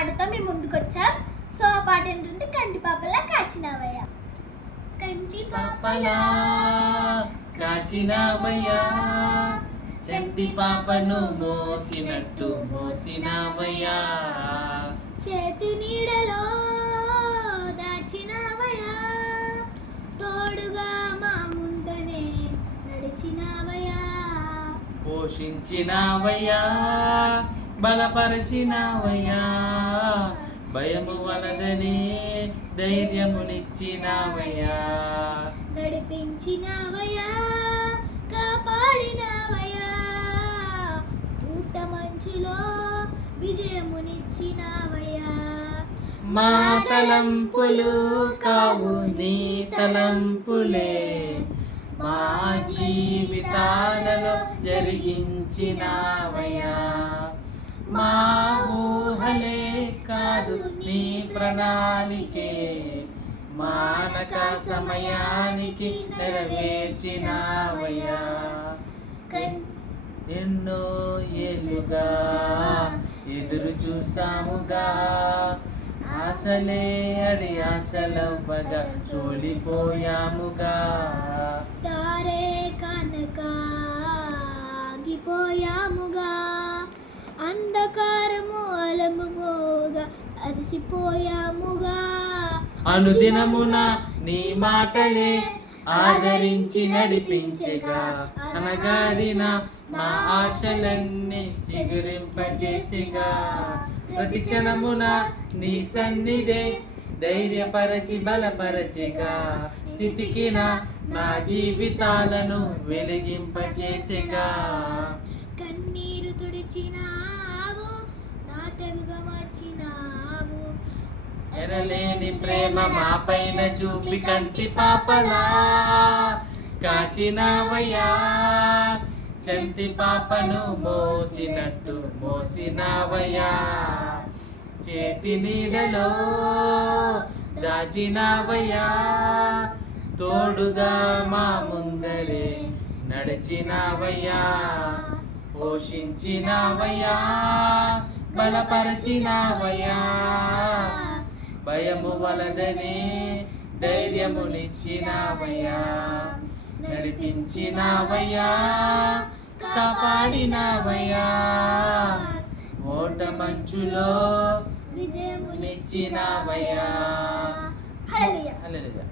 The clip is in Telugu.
పాటతో మేము ముందుకు వచ్చాం. సో ఆ పాట ఏంటంటే కంటి పాపలా కాచినావయ్యా. కంటి పాపలా కాచినావయ్యా, చంటి పాపను మోసినట్టు మోసినావయ్యా, చేతి నీడలో దాచినావయ్యా, తోడుగా మా ముందనే నడిచినావయ్యా, పోషించినావయ్యా, బలపరచినావయ్యా, భయము వలదని ధైర్యమునిచ్చినావయ్యా, నడిపించినావయ్యా, కాపాడినావయ్యా, ఊట మంచులో విజయమునిచ్చినావయ్యా. మా తలంపులు కావు నీ తలంపులే, మా జీవితాలలో జరిగించినావయ్యా, మా ఊహలే కాదు నీ ప్రణాళికే, మానక సమయానికి నెరవేర్చినావయ్యా. ఎన్నో ఏళ్ళుగా ఎదురు చూసాముగా, ఆశలే అడి ఆశలవ్వగా సోలిపోయాముగా, తారే కనక ఆగిపోయాముగా, అంధకారము అలముపోగా అలసిపోయాముగా, అనుదినమున నీ మాటలే ఆదరించి నడిపించగా, అనగారిన మా ఆశలన్నీ చిగురింపజేసిగా, ప్రతి క్షణమున నీ సన్నిధే ధైర్యపరచి బలపరచిగా, చితికిన నా జీవితాలను వెలిగింపజేసిగా, కన్నీరు తుడిచినావు, నా తెలుగు మార్చినావు, ఎనలేని ప్రేమ మా పైన చూపి కంటి పాపలా కాచినావయ్యా, చంటి పాపను మోసినట్టు మోసినావయ్యా, చేతి నీడలో దాచినావయ్యా, తోడుగా మా ముందరే నడిచినావయ్యా, పోషించినావయ్యా, బలపరచినావయ్యా, భయము వలదని ధైర్యమునిచ్చినావయ్యా, నడిపించినావయ్యా, కాపాడినావయ్యా, ఓట మంచులో విజయమునిచ్చినావయ్యా. విజయమునిచ్చినావయ్యా. హల్లెలూయా. హల్లెలూయా.